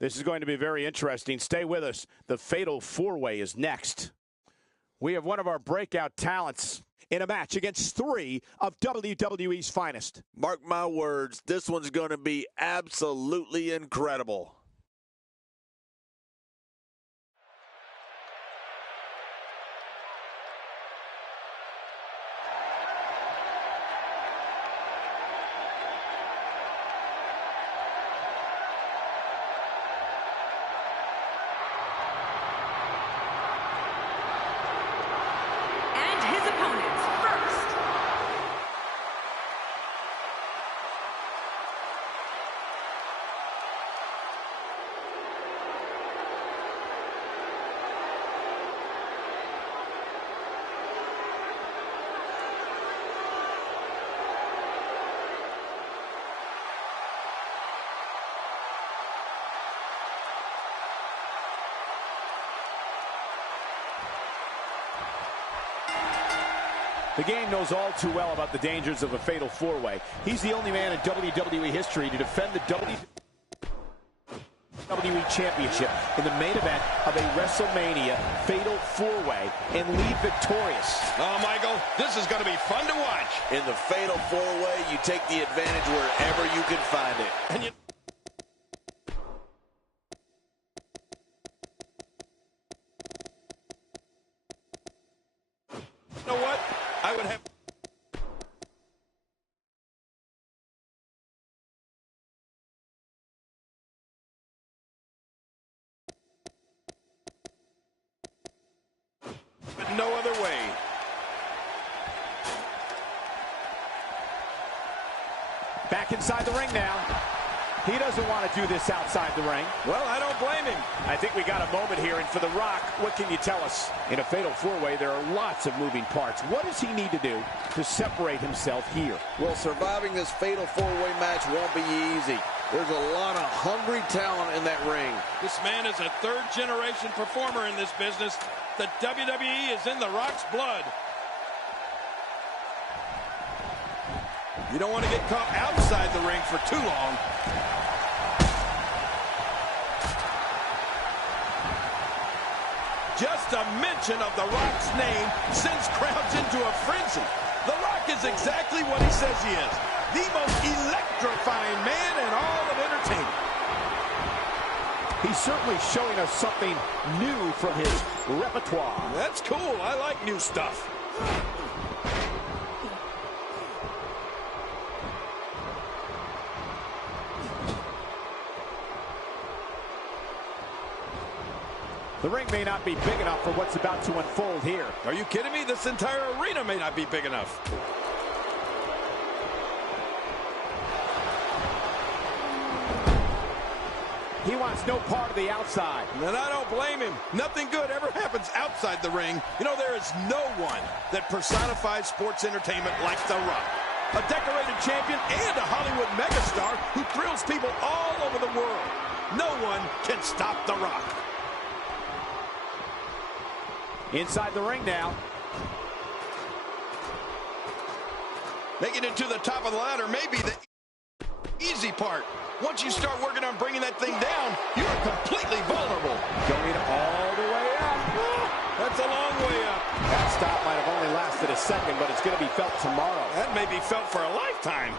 This is going to be very interesting. Stay with us. The Fatal 4-Way is next. We have one of our breakout talents in a match against 3 of WWE's finest. Mark my words, this one's going to be absolutely incredible. The game knows all too well about the dangers of a Fatal 4-Way. He's the only man in WWE history to defend the WWE Championship in the main event of a WrestleMania Fatal 4-Way and leave victorious. Oh, Michael, this is going to be fun to watch. In the Fatal 4-Way, you take the advantage wherever you can find it. And you know what? I would have... but no other way. Back inside the ring now. He doesn't want to do this outside the ring. Well, I don't blame him. I think we got a moment here, and for The Rock, what can you tell us? In a Fatal 4-Way, there are lots of moving parts. What does he need to do to separate himself here? Well, surviving this Fatal 4-Way match won't be easy. There's a lot of hungry talent in that ring. This man is a third-generation performer in this business. The WWE is in The Rock's blood. You don't want to get caught outside the ring for too long. Just a mention of The Rock's name sends crowds into a frenzy. The Rock is exactly what he says he is. The most electrifying man in all of entertainment. He's certainly showing us something new from his repertoire. That's cool. I like new stuff. The ring may not be big enough for what's about to unfold here. Are you kidding me? This entire arena may not be big enough. He wants no part of the outside. And I don't blame him. Nothing good ever happens outside the ring. You know, there is no one that personifies sports entertainment like The Rock. A decorated champion and a Hollywood megastar who thrills people all over the world. No one can stop The Rock. Inside the ring now. Making it to the top of the ladder may be the easy part. Once you start working on bringing that thing down, you're completely vulnerable. Going all the way up. That's a long way up. That stop might have only lasted a second, but it's going to be felt tomorrow. That may be felt for a lifetime.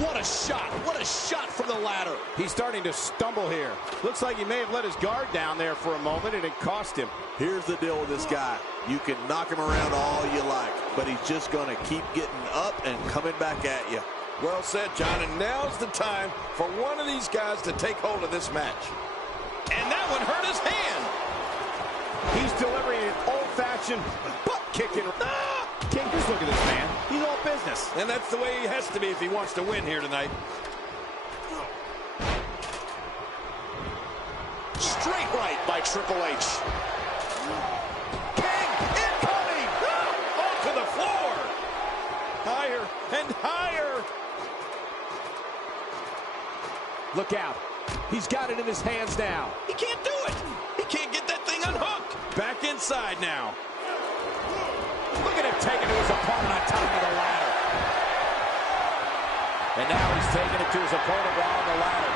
What a shot. What a shot from the ladder. He's starting to stumble here. Looks like he may have let his guard down there for a moment, and it cost him. Here's the deal with this guy. You can knock him around all you like, but he's just going to keep getting up and coming back at you. Well said, John, and now's the time for one of these guys to take hold of this match. And that one hurt his hand. He's delivering an old-fashioned butt kicking. King, just look at this man. He's all business. And that's the way he has to be if he wants to win here tonight. Straight right by Triple H. King incoming! Onto the floor. Higher and higher. Look out. He's got it in his hands now. He can't do it. He can't get that thing unhooked. Back inside now. Look at him taking to his opponent on top of the ladder. And now he's taking it to his opponent while on the ladder.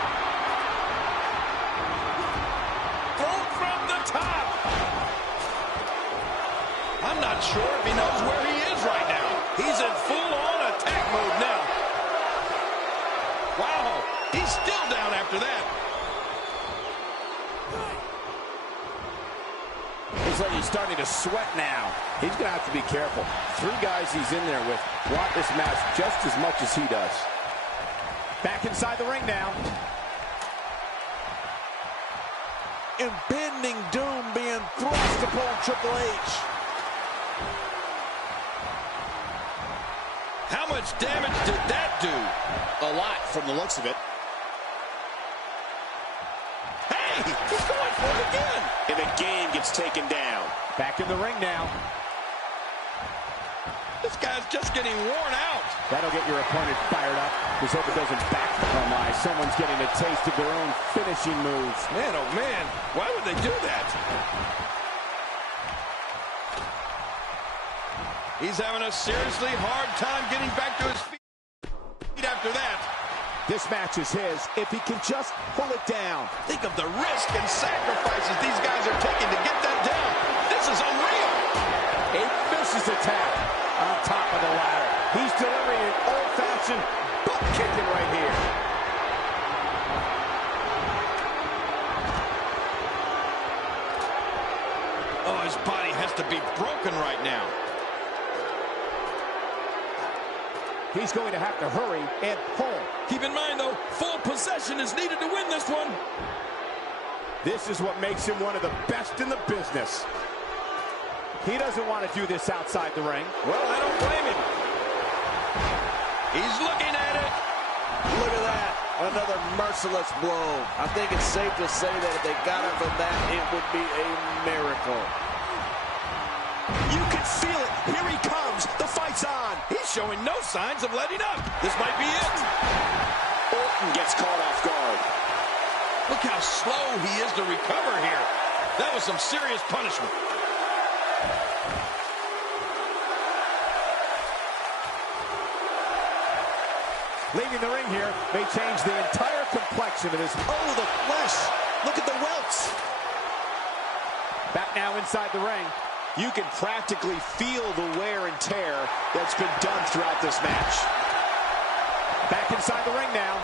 Thrown from the top. I'm not sure if he knows where he is right now. He's in full-on attack mode now. Wow, he's still down after that. Looks like he's starting to sweat now. He's going to have to be careful. 3 guys he's in there with want this match just as much as he does. Back inside the ring now. Impending doom being thrust upon Triple H. How much damage did that do? A lot from the looks of it. Hey, he's going for it again. And the game gets taken down. Back in the ring now. This guy's just getting worn out. That'll get your opponent fired up. Just hope it doesn't backfire. My, someone's getting a taste of their own finishing moves. Man, oh man, why would they do that? He's having a seriously hard time getting back to his feet after that. This match is his if he can just pull it down. Think of the risk and sacrifices these guys are taking to get that down. This is unreal. A vicious attack on top of the ladder. He's delivering an old-fashioned butt kicking right here. Oh, his body has to be broken right now. He's going to have to hurry and pull. Keep in mind, though, full possession is needed to win this one. This is what makes him one of the best in the business. He doesn't want to do this outside the ring. Well, I don't blame him. He's looking at it. Look at that. Another merciless blow. I think it's safe to say that if they got him from that, it would be a miracle. You can feel it. Here he comes. The fight's on. He's showing no signs of letting up. This might be it. Orton gets caught off guard. Look how slow he is to recover here. That was some serious punishment. Leaving the ring here may change the entire complexion of this. Oh, the flesh. Look at the welts. Back now inside the ring. You can practically feel the wear and tear that's been done throughout this match. Back inside the ring now.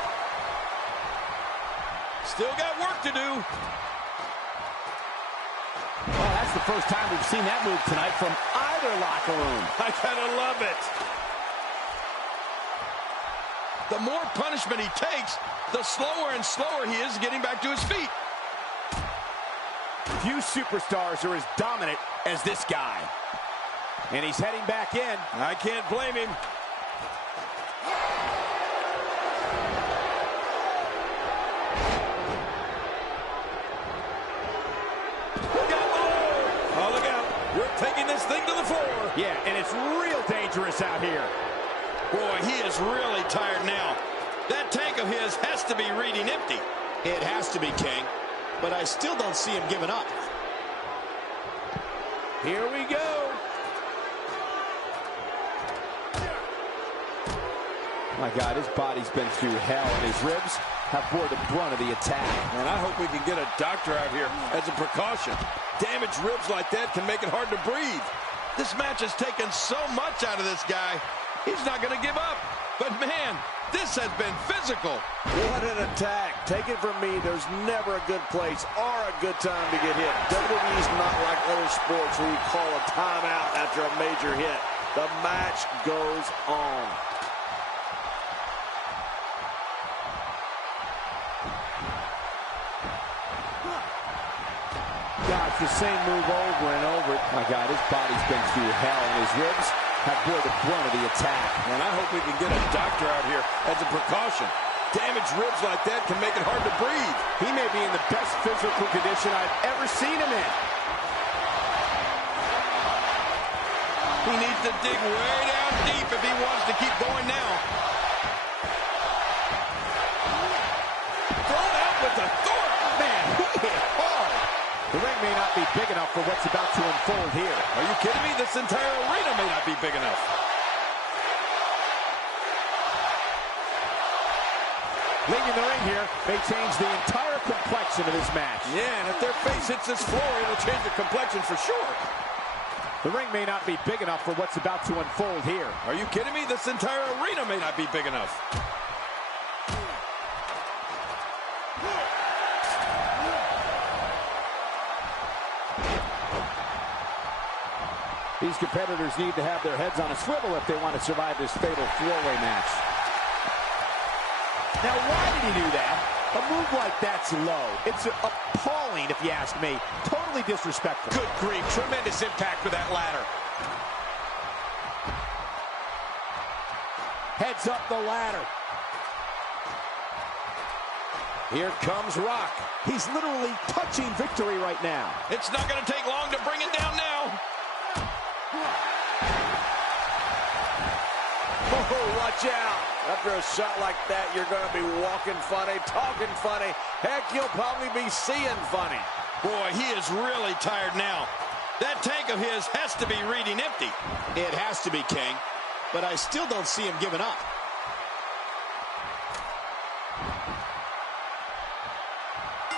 Still got work to do. Well, that's the first time we've seen that move tonight from either locker room. I gotta love it. The more punishment he takes, the slower and slower he is getting back to his feet. Few superstars are as dominant as this guy. And he's heading back in. I can't blame him. Look out below. Oh, look out. We're taking this thing to the floor. Yeah, and it's real dangerous out here. Boy, he is really tired now. That tank of his has to be reading empty. It has to be, King. But I still don't see him giving up. Here we go. My God, his body's been through hell, and his ribs have bore the brunt of the attack. And I hope we can get a doctor out here as a precaution. Damaged ribs like that can make it hard to breathe. This match has taken so much out of this guy. He's not going to give up. But, man, this has been physical. What an attack. Take it from me, there's never a good place or a good time to get hit. WWE's not like other sports where you call a timeout after a major hit. The match goes on. God, it's the same move over and over. My God, his body's been through hell, and his ribs have bore the brunt of the attack. And I hope we can get a doctor out here as a precaution. Damaged ribs like that can make it hard to breathe. He may be in the best physical condition I've ever seen him in. He needs to dig way down deep if he wants to keep going now. Thrown out with authority. Man, he hit hard. The ring may not be big enough for what's about to unfold here. Are you kidding me? This entire arena may not be big enough. Leaving the ring here may change the entire complexion of this match. Yeah, and if their face hits this floor, it'll change the complexion for sure. The ring may not be big enough for what's about to unfold here. Are you kidding me? This entire arena may not be big enough. These competitors need to have their heads on a swivel if they want to survive this fatal four-way match. Now, why did he do that? A move like that's low. It's appalling, if you ask me. Totally disrespectful. Good grief. Tremendous impact with that ladder. Heads up the ladder. Here comes Rock. He's literally touching victory right now. It's not going to take long to bring it down now. Oh, watch out. After a shot like that, you're going to be walking funny, talking funny. Heck, you'll probably be seeing funny. Boy, he is really tired now. That tank of his has to be reading empty. It has to be, King, but I still don't see him giving up.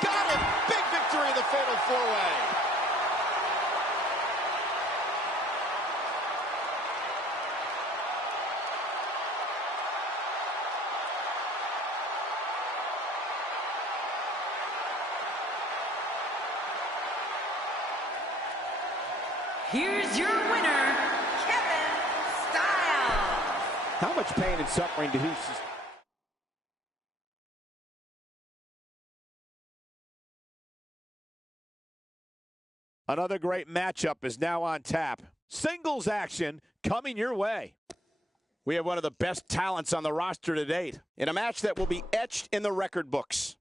Got him! Big victory in the fatal four-way. Here's your winner, Kevin Styles. How much pain and suffering did he... Another great matchup is now on tap. Singles action coming your way. We have one of the best talents on the roster to date in a match that will be etched in the record books.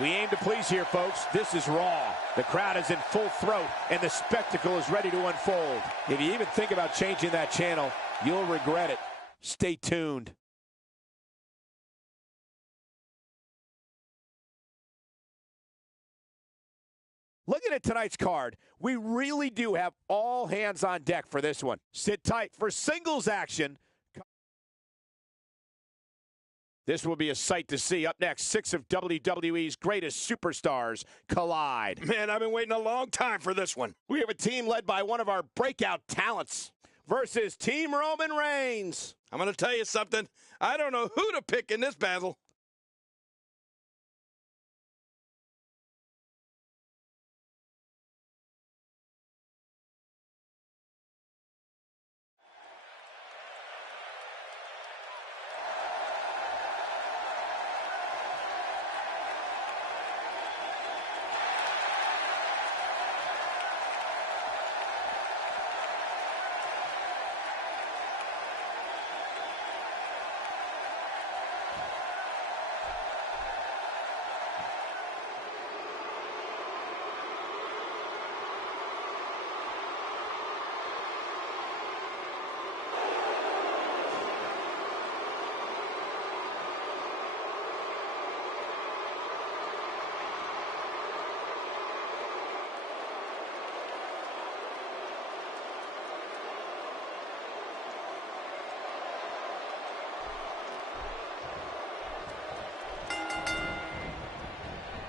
We aim to please here, folks. This is Raw. The crowd is in full throat, and the spectacle is ready to unfold. If you even think about changing that channel, you'll regret it. Stay tuned. Looking at tonight's card, we really do have all hands on deck for this one. Sit tight for singles action. This will be a sight to see. Up next, 6 of WWE's greatest superstars collide. Man, I've been waiting a long time for this one. We have a team led by one of our breakout talents versus Team Roman Reigns. I'm going to tell you something. I don't know who to pick in this battle.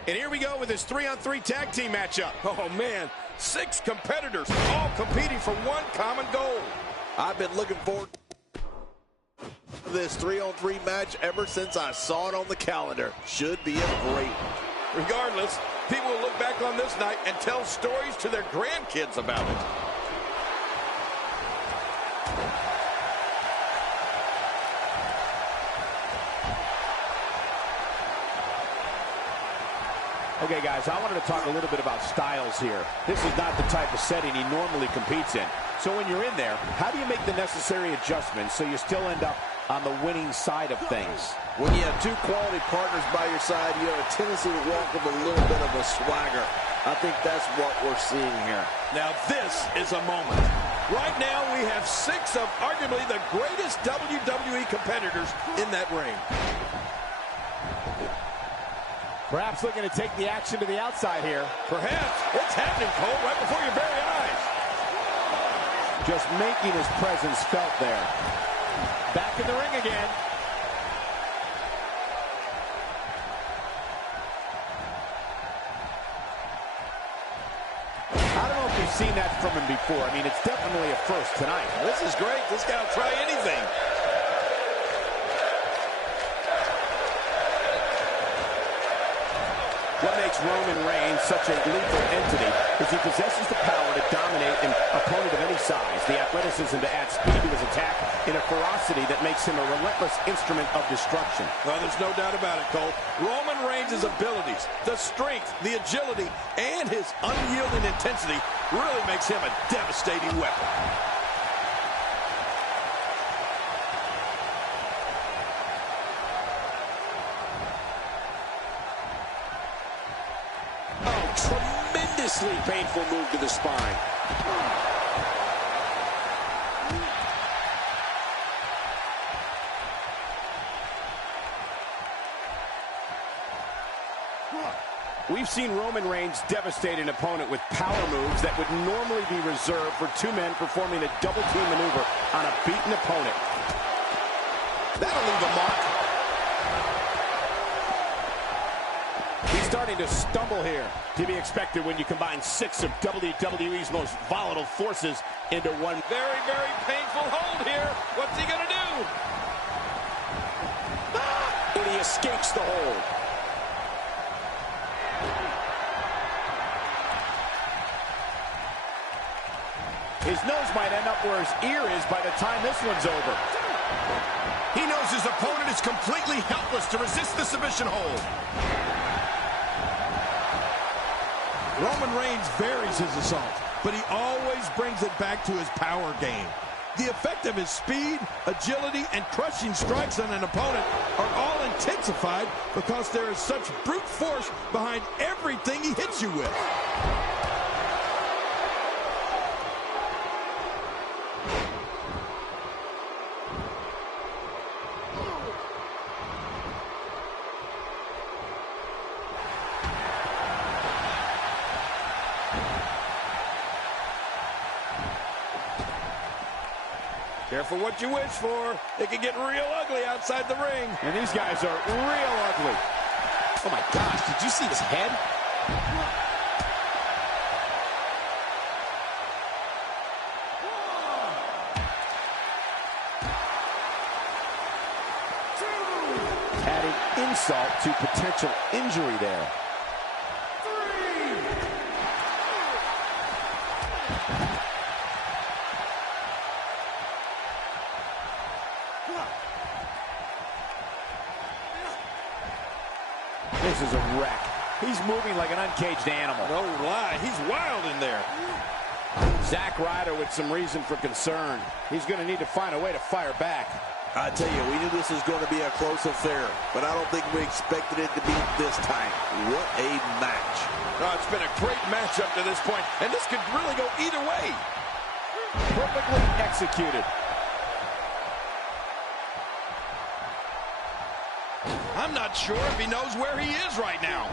And here we go with this 3-on-3 tag team matchup. Oh, man. 6 competitors, all competing for one common goal. I've been looking forward. to this 3-on-3 match ever since I saw it on the calendar. Should be a great one. Regardless, people will look back on this night and tell stories to their grandkids about it. Okay, guys, I wanted to talk a little bit about styles here. This is not the type of setting he normally competes in. So when you're in there, how do you make the necessary adjustments so you still end up on the winning side of things? When you have two quality partners by your side, you have a tendency to walk with a little bit of a swagger. I think that's what we're seeing here. Now this is a moment. Right now we have 6 of arguably the greatest WWE competitors in that ring. Perhaps looking to take the action to the outside here. Perhaps. What's happening, Cole, right before your very eyes? Just making his presence felt there. Back in the ring again. I don't know if we've seen that from him before. I mean, it's definitely a first tonight. This is great. This guy will try anything. What makes Roman Reigns such a lethal entity is he possesses the power to dominate an opponent of any size, the athleticism to add speed to his attack, and a ferocity that makes him a relentless instrument of destruction. Well, there's no doubt about it, Cole. Roman Reigns' abilities, the strength, the agility, and his unyielding intensity really makes him a devastating weapon. Tremendously painful move to the spine. We've seen Roman Reigns devastate an opponent with power moves that would normally be reserved for 2 men performing a double team maneuver on a beaten opponent. That'll leave a mark. Starting to stumble here, to be expected when you combine 6 of WWE's most volatile forces into one. Very, very painful hold here. What's he going to do? And he escapes the hold. His nose might end up where his ear is by the time this one's over. He knows his opponent is completely helpless to resist the submission hold. Roman Reigns varies his assault, but he always brings it back to his power game. The effect of his speed, agility, and crushing strikes on an opponent are all intensified because there is such brute force behind everything he hits you with. Careful what you wish for. It can get real ugly outside the ring. And these guys are real ugly. Oh my gosh, did you see his head? Adding insult to potential injury there. This is a wreck. He's moving like an uncaged animal. No lie, he's wild in there. Zack Ryder with some reason for concern. He's going to need to find a way to fire back. I tell you, we knew this was going to be a close affair, but I don't think we expected it to be this tight. What a match. Oh, it's been a great match up to this point, and this could really go either way. Perfectly executed. I'm not sure if he knows where he is right now.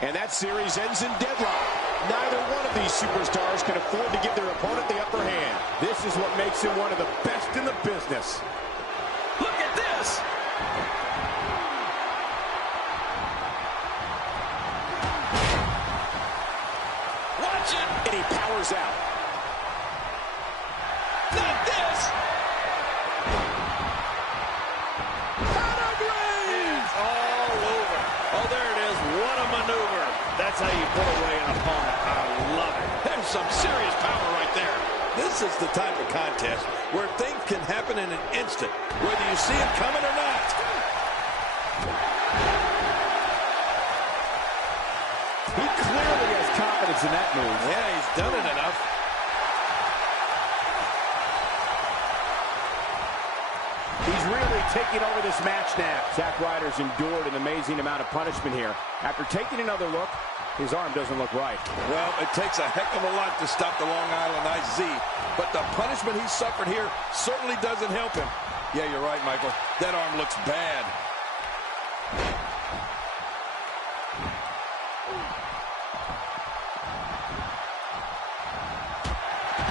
And that series ends in deadlock. Neither one of these superstars can afford to give their opponent the upper hand. This is what makes him one of the best in the business. Look at this! Watch it! And he counters out. Not this! It's all over. Oh, there it is. What a maneuver. That's how you put away an opponent. I love it. There's some serious power right there. This is the type of contest where things can happen in an instant, whether you see it coming or not. He clearly has confidence in that move. Yeah, he's done it enough. He's really taking over this match now. Zack Ryder's endured an amazing amount of punishment here. After taking another look, his arm doesn't look right. Well, it takes a heck of a lot to stop the Long Island IZ, but the punishment he suffered here certainly doesn't help him. Yeah, you're right, Michael. That arm looks bad.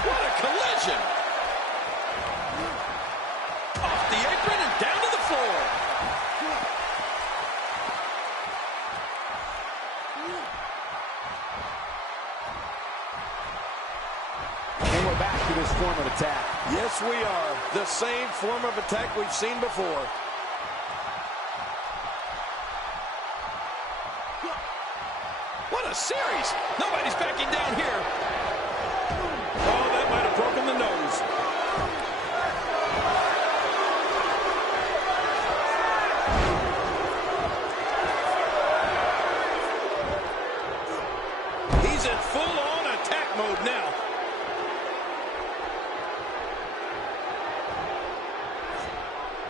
What a collision! Off the apron and down to the floor. And we're back to this form of attack. Yes, we are. The same form of attack we've seen before. What a series! Nobody's backing down here. Oh, that might have broken the nose. He's in full-on attack mode now.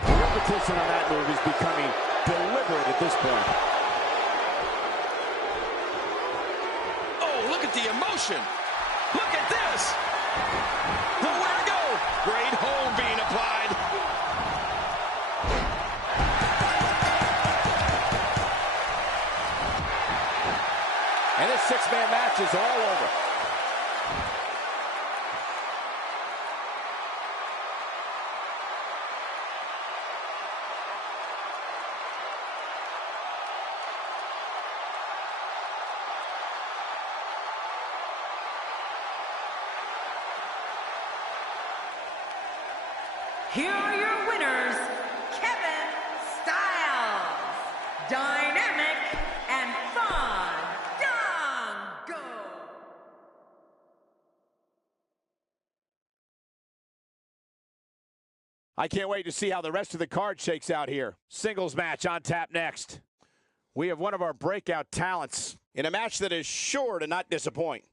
The repetition on that move is becoming deliberate at this point. Oh, look at the emotion. Look at this. Nowhere to go. Great hold being applied. And this six-man match is all over. Here are your winners, Kevin Styles, Dynamic and Fandango. I can't wait to see how the rest of the card shakes out here. Singles match on tap next. We have one of our breakout talents in a match that is sure to not disappoint.